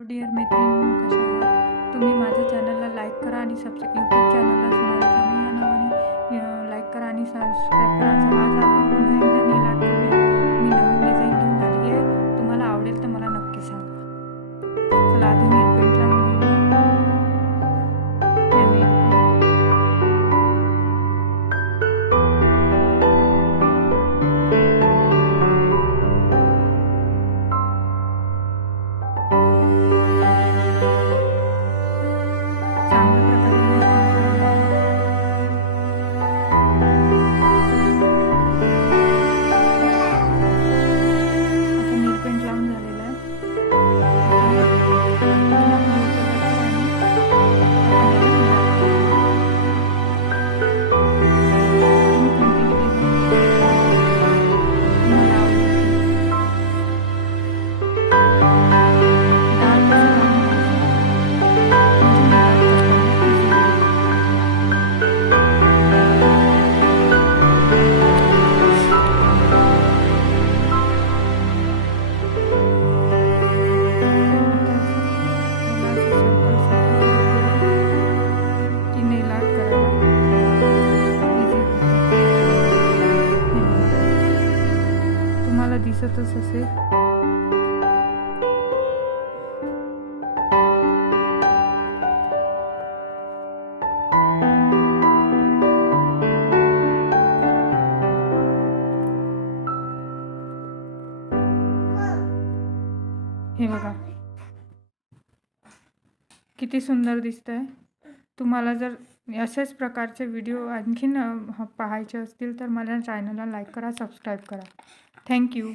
Dear मैत्रिणींनो, कशा आहात तुम्ही? माझ्या चॅनलला लाईक करा आणि यूट्यूब चॅनलला सोनाली जाणे या नावाने लाईक करा आणि सबस्क्राईब करा. आज आपण पुन्हा एकदा नेल आर्ट करूया. मी नवीन डिझाईन घेऊन आली आहे. तुम्हाला आवडेल तर मला नक्की सांगा. चला आधी नेल पेंट लावून घेऊया. या नेल चांगल्या प्रकारे नेल पेंट लावून झालेला आहे. तुम्हाला दिसतच असेल. हे बघा किती सुंदर दिसतंय. तुम्हाला जर असेच प्रकारचे व्हिडिओ आणखीन पाहायचे असतील तर माझ्या चॅनलला लाईक करा, सबस्क्राईब करा. थँक्यू.